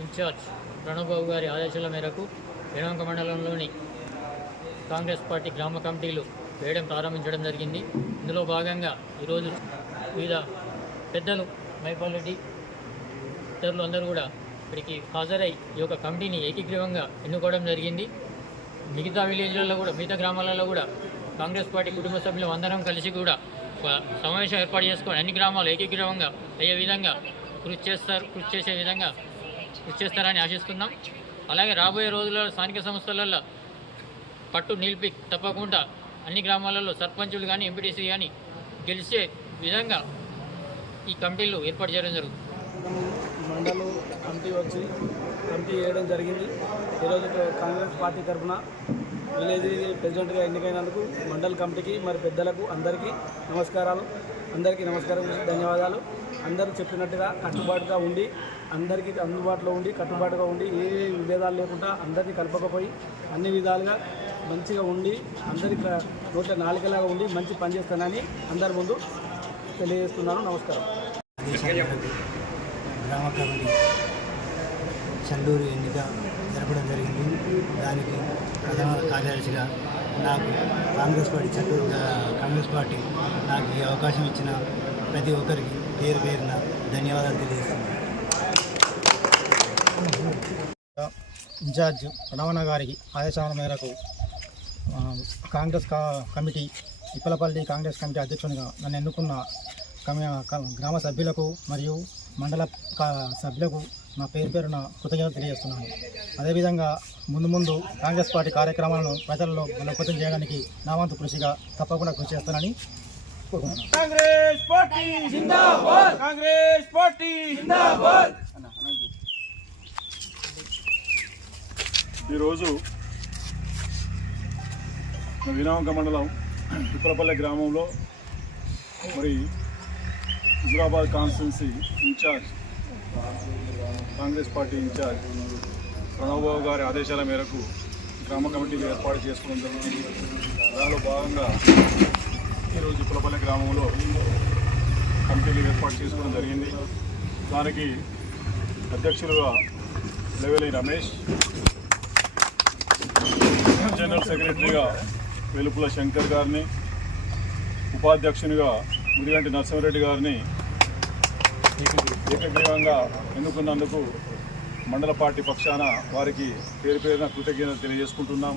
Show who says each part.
Speaker 1: Incharge Pranababu గారి ఆదేశాల మేరకు యనవంక మండలంలోని కాంగ్రెస్ పార్టీ గ్రామ కమిటీలు వేయడం ప్రారంభించడం జరిగింది. ఇందులో భాగంగా ఈరోజు వివిధ పెద్దలు మైపాల్ రెడ్డి ఇతరులు అందరూ కూడా ఇక్కడికి హాజరై ఈ యొక్క కమిటీని ఏకీగ్రీవంగా ఎన్నుకోవడం జరిగింది. మిగతా విలేజ్లలో కూడా మిగతా గ్రామాలలో కూడా కాంగ్రెస్ పార్టీ కుటుంబ సభ్యులు అందరం కలిసి కూడా ఒక సమావేశం ఏర్పాటు చేసుకొని అన్ని గ్రామాలు ఏకీగ్రీవంగా అయ్యే విధంగా కృషి చేస్తారు కృషి చేసే విధంగా కృషి చేస్తారని ఆశిస్తున్నాం. అలాగే రాబోయే రోజుల్లో స్థానిక సంస్థలలో పట్టు నిలిపి తప్పకుండా అన్ని గ్రామాలలో సర్పంచులు కానీ ఎంపీటీసీ కానీ గెలిచే విధంగా ఈ కమిటీలు ఏర్పాటు చేయడం జరుగుతుంది.
Speaker 2: మండలు కమిటీ వచ్చి కమిటీ వేయడం జరిగింది. ఈరోజు కాంగ్రెస్ పార్టీ తరఫున విలేజ్ ప్రెసిడెంట్గా ఎన్నికైనందుకు మండల్ కమిటీకి మరి పెద్దలకు అందరికీ నమస్కారాలు. అందరికీ నమస్కారం ధన్యవాదాలు. అందరూ చెప్పినట్టుగా కట్టుబాటుగా ఉండి అందరికీ అందుబాటులో ఉండి కట్టుబాటుగా ఉండి ఏ విభేదాలు లేకుండా అందరినీ కలపకపోయి అన్ని విధాలుగా మంచిగా ఉండి అందరి నోట నాలుకలాగా ఉండి మంచి పని చేస్తానని అందరి ముందు తెలియజేస్తున్నాను. నమస్కారం.
Speaker 3: గ్రామ కమిటీ. చల్లూరు ఎన్నిక జరపడం జరిగింది. దానికి ప్రధాన కార్యదర్శిగా నాకు కాంగ్రెస్ పార్టీ చల్లూరు కాంగ్రెస్ పార్టీ నాకు ఈ అవకాశం ఇచ్చిన ప్రతి ఒక్కరికి పేరు పేరున ధన్యవాదాలు తెలియజేస్తున్నాను.
Speaker 4: ఇన్ఛార్జ్ రమణ గారికి ఆదేశాల మేరకు కాంగ్రెస్ కమిటీ ఇప్పలపల్లి కాంగ్రెస్ కమిటీ అధ్యక్షునిగా నన్ను ఎన్నుకున్న కమి- గ్రామ సభ్యులకు మరియు మండల కా- సభ్యులకు నా పేరు పేరున కృతజ్ఞతలు తెలియజేస్తున్నాను. అదేవిధంగా ముందు ముందు కాంగ్రెస్ పార్టీ కార్యక్రమాలను ప్రజల్లో బలోపేతం చేయడానికి నా వంతు కృషిగా తప్పకుండా కృషి చేస్తానని కోరుకుంటున్నాను.
Speaker 5: కాంగ్రెస్ పార్టీ జిందాబాద్! కాంగ్రెస్ పార్టీ జిందాబాద్!
Speaker 6: ఈరోజు వినామక మండలం తిప్పలపల్లె గ్రామంలో మరి Huzurabad constituency incharge Congress party incharge Pranav Babu గారి ఆదేశాల మేరకు గ్రామ కమిటీలు ఏర్పాటు చేసుకోవడం జరిగింది. దానిలో భాగంగా ఈరోజు పులపల్లి గ్రామంలో కమిటీలు ఏర్పాటు చేసుకోవడం జరిగింది. దానికి అధ్యక్షులుగా లెవెలి రమేష్ జనరల్ సెక్రటరీగా వెలుపుల శంకర్ గారిని ఉపాధ్యక్షునిగా ముదిగంటి నరసింహారెడ్డి గారిని ఏకగ్రీవంగా ఎన్నుకున్నందుకు మండల పార్టీ పక్షాన వారికి పేరు పేరున కృతజ్ఞతలు తెలియజేసుకుంటున్నాం.